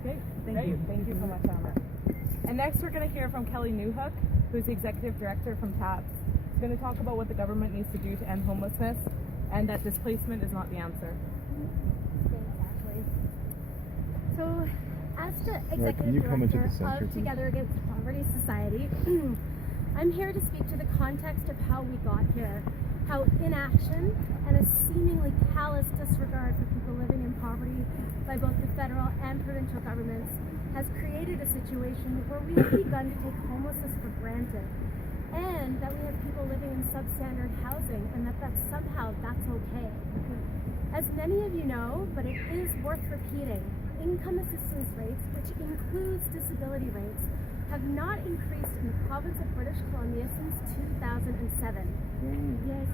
Okay, thank you so much, Anna. And next we're going to hear from Kelly Newhook, who's the Executive Director from TAPS. She's going to talk about what the government needs to do to end homelessness and that displacement is not the answer. Thanks, Ashley. So, as the Executive Director of Together Against Poverty Society, I'm here to speak to the context of how we got here, how inaction and a seemingly callous disregard for people living in poverty by both the federal and provincial governments has created a situation where we have begun to take homelessness for granted, and that we have people living in substandard housing, and that's okay. As many of you know, but it is worth repeating, income assistance rates, which includes disability rates, have not increased in the province of British Columbia since 2007. Yes,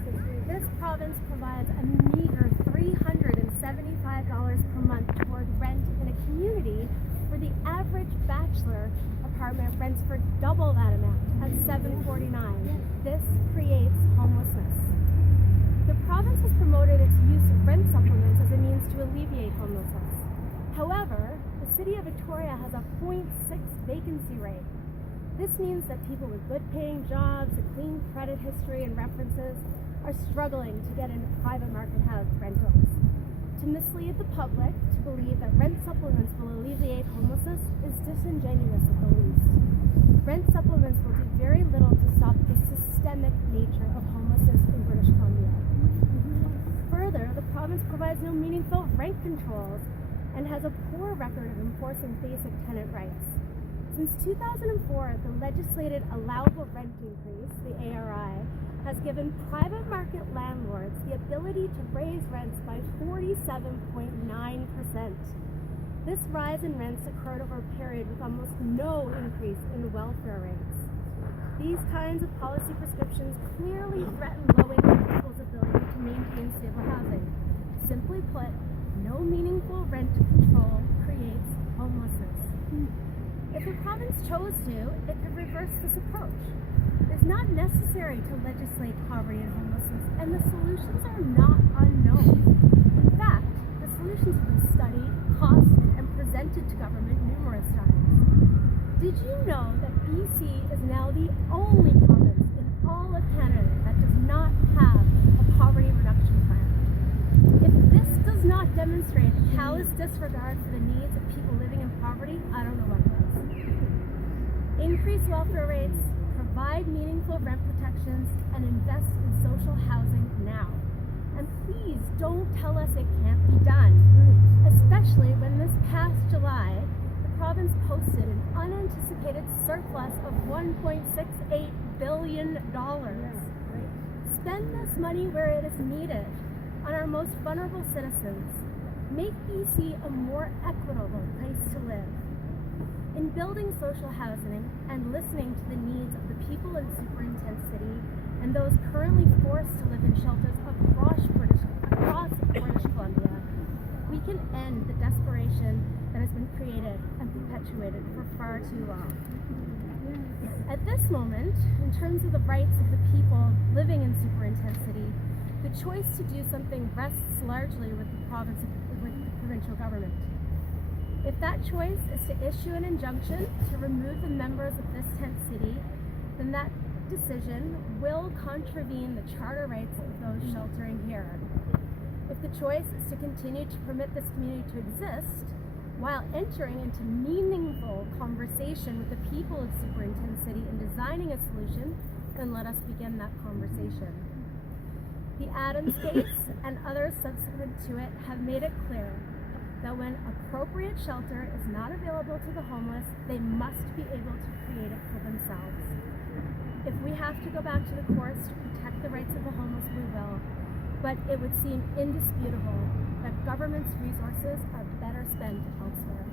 this province provides a meager $375 per month toward rent in a community where the average bachelor apartment rents for double that amount at $749. This creates homelessness. The province has promoted its use of rent supplements as a means to alleviate homelessness. However, the City of Victoria has a 0.6 vacancy rate. This means that people with good-paying jobs, a clean credit history, and references are struggling to get into private market house rentals. To mislead the public to believe that rent supplements will alleviate homelessness is disingenuous at the least. Rent supplements will do very little to stop the systemic nature of homelessness in British Columbia. Further, the province provides no meaningful rent controls and has a poor record of enforcing basic tenant rights. Since 2004, the legislated allowable rent increase, the ARI, has given private market landlords the ability to raise rents by 47.9%. This rise in rents occurred over a period with almost no increase in welfare rates. These kinds of policy prescriptions clearly threaten low-income people's ability to maintain stable housing. Simply put, no meaningful rent control creates homelessness. If the province chose to, it could reverse this approach. It's not necessary to legislate poverty and homelessness, and the solutions are not unknown. In fact, the solutions have been studied, costed, and presented to government numerous times. Did you know that BC is now the only province in all of Canada that does not have a poverty reduction plan? If this does not demonstrate a callous disregard for the needs of people living in poverty, I don't know what does. Increase welfare rates, provide meaningful rent protections, and invest in social housing now. And please don't tell us it can't be done, especially when this past July, the province posted an unanticipated surplus of $1.68 billion. Spend this money where it is needed, on our most vulnerable citizens. Make BC a more equitable place to live. In building social housing and listening to the needs of the people in super intense city and those currently forced to live in shelters across British Columbia, we can end the desperation that has been created and perpetuated for far too long. At this moment, in terms of the rights of the people living in super intense city, the choice to do something rests largely with the provincial government. If that choice is to issue an injunction to remove the members of this tent city, then that decision will contravene the charter rights of those sheltering here. If the choice is to continue to permit this community to exist while entering into meaningful conversation with the people of Super Intense City and designing a solution, then let us begin that conversation. The Adams case and others subsequent to it have made it clear that when appropriate shelter is not available to the homeless, they must be able to create it for themselves. If we have to go back to the courts to protect the rights of the homeless, we will. But it would seem indisputable that government's resources are better spent elsewhere.